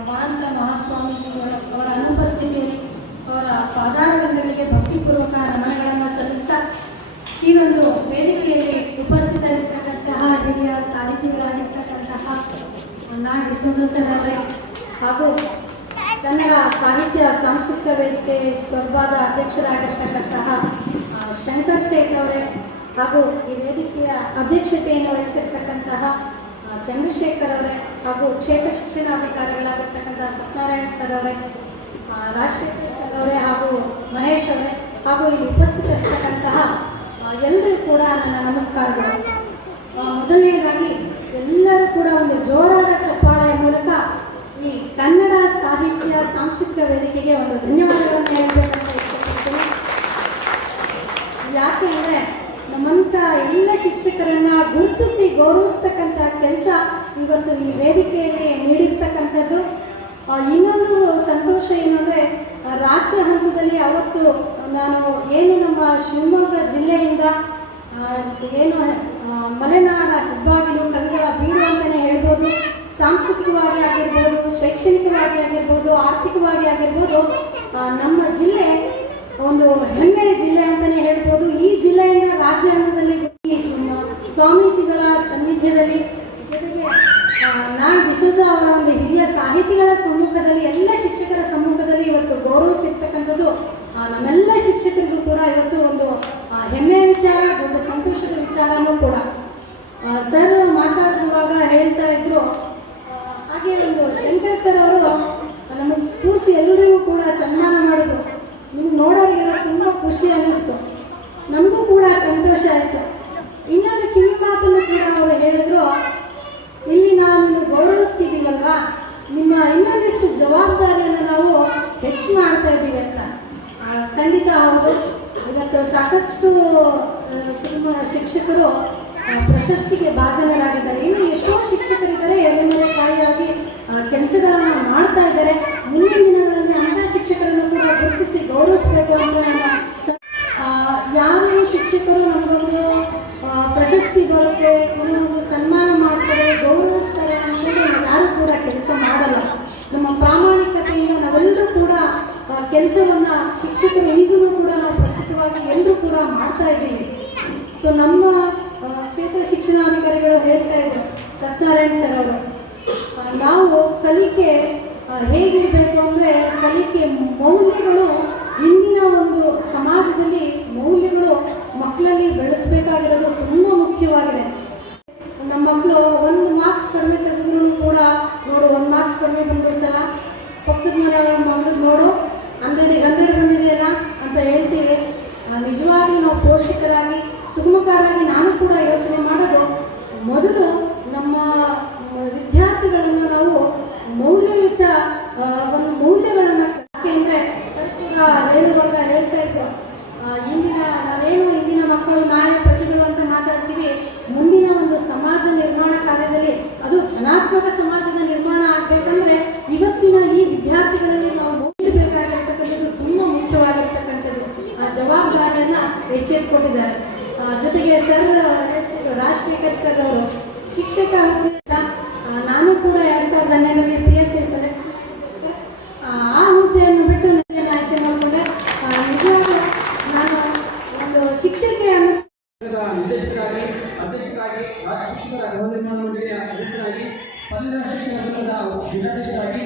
ಮಹಾಂತ ಮಹಾಸ್ವಾಮೀಜಿಗಳ ಅವರ ಅನುಪಸ್ಥಿತಿಯಲ್ಲಿ ಅವರ ಪಾದಾರಗಳಿಗೆ ಭಕ್ತಿಪೂರ್ವಕ ನಮನಗಳನ್ನು ಸಲ್ಲಿಸ್ತಾ ಈ ಒಂದು ವೇದಿಕೆಯಲ್ಲಿ ಉಪಸ್ಥಿತರಿರ್ತಕ್ಕಂತಹ ಹಿರಿಯ ಸಾಹಿತಿಗಳಾಗಿರ್ತಕ್ಕಂತಹ ನಾ ಸರ್ ಅವರೇ ಹಾಗೂ ಕನ್ನಡ ಸಾಹಿತ್ಯ ಸಾಂಸ್ಕೃತಿಕ ವೇದಿಕೆ ಸ್ವರ್ಭಾದ ಅಧ್ಯಕ್ಷರಾಗಿರ್ತಕ್ಕಂತಹ ಶಂಕರ್ ಸೇಠ್ ಅವರೇ ಹಾಗೂ ಈ ವೇದಿಕೆಯ ಅಧ್ಯಕ್ಷತೆಯನ್ನು ವಹಿಸಿರ್ತಕ್ಕಂತಹ ಚಂದ್ರಶೇಖರ್ ಅವರೇ ಹಾಗೂ ಕ್ಷೇತ್ರ ಶಿಕ್ಷಣಾಧಿಕಾರಿಗಳಾಗಿರ್ತಕ್ಕಂಥ ಸತ್ಯನಾರಾಯಣ್ ಸರ್ ಅವರೇ ರಾಜಶೇಖರ್ ಸರ್ ಅವರೇ ಹಾಗೂ ಮಹೇಶ್ ಅವರೇ ಹಾಗೂ ಇಲ್ಲಿ ಉಪಸ್ಥಿತರಿರ್ತಕ್ಕಂತಹ ಎಲ್ಲರಿಗೂ ಕೂಡ ನನ್ನ ನಮಸ್ಕಾರಗಳು. ಮೊದಲನೆಯದಾಗಿ ಎಲ್ಲರೂ ಕೂಡ ಒಂದು ಜೋರಾದ ಚಪ್ಪಾಳೆಯ ಮೂಲಕ ಈ ಕನ್ನಡ ಸಾಹಿತ್ಯ ಸಾಂಸ್ಕೃತಿಕ ವೇದಿಕೆಗೆ ಒಂದು ಧನ್ಯವಾದಗಳನ್ನು ಹೇಳಬೇಕಂತ ಇಷ್ಟಪಡ್ತೀನಿ. ಯಾಕೆಂದರೆ ನಮ್ಮಂಥ ಎಲ್ಲ ಶಿಕ್ಷಕರನ್ನ ಗುರುತಿಸಿ ಗೌರವಿಸ್ತಕ್ಕಂಥ ಕೆಲಸ ಇವತ್ತು ಈ ವೇದಿಕೆಯಲ್ಲಿ ನೀಡಿರ್ತಕ್ಕಂಥದ್ದು. ಇನ್ನೊಂದು ಸಂತೋಷ ಏನಂದರೆ ರಾಜ್ಯ ಹಂತದಲ್ಲಿ ಅವತ್ತು ನಾನು ಏನು ನಮ್ಮ ಶಿವಮೊಗ್ಗ ಜಿಲ್ಲೆಯಿಂದ ಏನು ಮಲೆನಾಡ, ಹೆಬ್ಬಾಗಿಲು ಕನ್ನಡ ಬೀಡು ಅಂತಲೇ ಹೇಳ್ಬೋದು. ಸಾಂಸ್ಕೃತಿಕವಾಗಿ ಆಗಿರ್ಬೋದು, ಶೈಕ್ಷಣಿಕವಾಗಿ ಆಗಿರ್ಬೋದು, ಆರ್ಥಿಕವಾಗಿ ಆಗಿರ್ಬೋದು ನಮ್ಮ ಜಿಲ್ಲೆ ಒಂದು ಹೆಮ್ಮೆಯ ಜಿಲ್ಲೆ ಅಂತಲೇ ಹೇಳ್ಬೋದು. ಈ ಜಿಲ್ಲೆಯಿಂದ ರಾಜ್ಯ ಹಂತದಲ್ಲಿ ಈ ನಮ್ಮ ಸ್ವಾಮೀಜಿಗಳ ಸನ್ನಿಧ್ಯದಲ್ಲಿ ಜೊತೆಗೆ ಆ, ನಾಡ್ ಡಿಸೋಜ ಅವರ ಒಂದು ಹಿರಿಯ ಸಾಹಿತಿಗಳ ಸಮ್ಮುಖದಲ್ಲಿ ಎಲ್ಲ ಶಿಕ್ಷಕರ ಸಮ್ಮುಖದಲ್ಲಿ ಇವತ್ತು ಗೌರವಿಸಿರ್ತಕ್ಕಂಥದ್ದು ಆ, ನಮ್ಮೆಲ್ಲ ಶಿಕ್ಷಕರಿಗೂ ಕೂಡ ಇವತ್ತು ಒಂದು ಹೆಮ್ಮೆಯ ವಿಚಾರ ಒಂದು ಸಂತೋಷದ ವಿಚಾರನೂ ಕೂಡ. ಸರ್ ಮಾತಾಡುವಾಗ ಹೇಳ್ತಾ ಇದ್ರು ಹಾಗೆ ಒಂದು ಶಂಕರ್ ಸರ್ ಅವರು ನಮ್ಮ ಕೂರಿಸಿ ಎಲ್ಲರಿಗೂ ಕೂಡ ಸನ್ಮಾನ ಮಾಡಿದ್ರು. ನಿಮ್ಗೆ ನೋಡೋರಿಗೆಲ್ಲ ತುಂಬ ಖುಷಿ ಅನ್ನಿಸ್ತು. ನಮಗೂ ಕೂಡ ಸಂತೋಷ ಆಯಿತು. ಇನ್ನೊಂದು ಕಿವಿ ಮಾತನ್ನು ಕೂಡ ಅವರು ಹೇಳಿದ್ರು, ಇಲ್ಲಿ ನಾವು ನಿಮಗೆ ಗೌರವಿಸ್ತಿದ್ದೀವಲ್ವಾ? ನಿಮ್ಮ ಇನ್ನೊಂದಿಷ್ಟು ಜವಾಬ್ದಾರಿಯನ್ನು ನಾವು ಹೆಚ್ಚು ಮಾಡ್ತಾ ಇದ್ದೀವಿ ಅಂತ. ಖಂಡಿತ ಹೌದು. ಇವತ್ತು ಸಾಕಷ್ಟು ಸುಮ್ಮ ಶಿಕ್ಷಕರು ಪ್ರಶಸ್ತಿಗೆ ಭಾಜನರಾಗಿದ್ದಾರೆ. ಇನ್ನು ಎಷ್ಟೋ ಶಿಕ್ಷಕರಿದ್ದಾರೆ, ಎಲೆ ಮೇಲೆ ಕಾಯಿಯಾಗಿ ಕೆಲಸಗಳನ್ನು ಮಾಡ್ತಾ ಇದ್ದಾರೆ. ಮುಂದಿನ ದಿನಗಳಲ್ಲಿ ಅಂತಹ ಶಿಕ್ಷಕರನ್ನು ಕೂಡ ಗುರುತಿಸಿ ಗೌರವಿಸಬೇಕು ಅಂತ ನಾನು ಯಾವ ಶಿಕ್ಷಕರು ನಮಗೊಂದು ಪ್ರಶಸ್ತಿ ಬರುತ್ತೆ ಒಂದು ಸನ್ಮಾನ ಮಾಡ್ತಾರೆ, ಗೌರವಿಸ್ತಾರೆ ಅನ್ನೋದು ಯಾರು ಕೂಡ ಕೆಲಸ ಮಾಡಲ್ಲ. ನಮ್ಮ ಕೆಲಸವನ್ನು ಶಿಕ್ಷಕರು ಈಗಲೂ ಕೂಡ ನಾವು ಪ್ರಸ್ತುತವಾಗಿ ಎಲ್ಲರೂ ಕೂಡ ಮಾಡ್ತಾ ಇದ್ದೀವಿ. ಸೊ ನಮ್ಮ ಕ್ಷೇತ್ರ ಶಿಕ್ಷಣಾಧಿಕಾರಿಗಳು ಹೇಳ್ತಾ ಇದ್ರು, ಸತ್ಯನಾರಾಯಣ್ ಸರ್ ಅವರು ನಾವು ಕಲಿಕೆ ಹೇಗಿರಬೇಕು ಅಂದರೆ ಕಲಿಕೆ ಮೌಲ್ಯಗಳು ಇಂದಿನ ಒಂದು ಸಮಾಜದಲ್ಲಿ ಮೌಲ್ಯಗಳು ಮಕ್ಕಳಲ್ಲಿ ಬೆಳೆಸಬೇಕಾಗಿರೋದು ತುಂಬ ಮುಖ್ಯವಾಗಿದೆ. ನಮ್ಮ ಮಕ್ಕಳು ಒಂದು ಮಾರ್ಕ್ಸ್ ಕಡಿಮೆ ತೆಗೆದ್ರೂ ಕೂಡ ನೋಡು, ಒಂದು ಮಾರ್ಕ್ಸ್ ಕಡಿಮೆ ಬಂದ್ಬಿಡ್ತಲ್ಲ. ಪಕ್ಕದ ಮನೆ ಹಂಡ್ರೆಡ್ ಗಂಭೀರ ಬಂದಿದೆಯಲ್ಲ ಅಂತ ಹೇಳ್ತೀವಿ. ನಿಜವಾಗಿ ನಾವು ಪೋಷಕರಾಗಿ, ಸುಗಮಕಾರಾಗಿ ನಾನು ಕೂಡ ಯೋಚನೆ ಮಾಡೋದು, ಮೊದಲು ನಮ್ಮ ವಿದ್ಯಾರ್ಥಿಗಳನ್ನು ನಾವು ಮೌಲ್ಯಯುತ ಒಂದು ಮೌಲ್ಯಗಳನ್ನು ಯಾಕೆಂದರೆ ಸರ್ ಕೂಡ ಹೇಳ್ತಾ ಇದ್ರು ಆ, ಇಂದಿನ ನಾವೇನು ಇಂದಿನ ಮಕ್ಕಳು ನಾಳೆ ಪ್ರಜೆಗಳು ಅಂತ ಮಾತಾಡ್ತೀವಿ ಮುಂದಿನ ಒಂದು ಸಮಾಜ ನಿರ್ಮಾಣ ಕಾರ್ಯದಲ್ಲಿ ಅದು ಧನಾತ್ಮಕ ಸಮಾಜದ ನಿರ್ಮಾಣ ಆಗಬೇಕಂದ್ರೆ ಇವತ್ತಿನ ಈ ವಿದ್ಯಾರ್ಥಿಗಳಲ್ಲಿ ನಾವು ನೀಡಬೇಕಾಗಿರ್ತಕ್ಕಂಥದ್ದು ತುಂಬ ಮುಖ್ಯವಾಗಿರ್ತಕ್ಕಂಥದ್ದು ಆ ಜವಾಬ್ದಾರಿಯನ್ನ ಎಚ್ಚೆತ್ಕೊಂಡಿದ್ದಾರೆ ಆ, ಜೊತೆಗೆ ಸರ್ ಹೇಳ್ತಿದ್ರು, ರಾಜಶೇಖರ್ ಸರ್ ಅವರು ಶಿಕ್ಷಕ ಹುದ್ದೆಯಿಂದ ನಾನು ಕೂಡ ಎರಡ್ ಸಾವಿರದ ಹನ್ನೆರಡರಲ್ಲಿ ಪಿ ಎಸ್ ಐ ಸೆಲೆಕ್ಷನ್ ಆ ಹುದ್ದೆಯನ್ನು ಬಿಟ್ಟು ನನ್ನ ಆಯ್ಕೆ ಮಾಡಿಕೊಂಡೆ. ನಿಜವಾಗ ನಾನು ಒಂದು ಶಿಕ್ಷಕಿ ಅನ್ನಿಸ್ ನಿರ್ದೇಶಕರಾಗಿ, ಅಧ್ಯಕ್ಷರಾಗಿ, ರಾಜ್ಯ ಶಿಕ್ಷಕರ ಗೃಹ ಮಂಡಳಿಯ ಪದವೀಧರ ಶಿಕ್ಷಣ ಸಂಘದ ಜಿಲ್ಲಾಧ್ಯಕ್ಷರಾಗಿ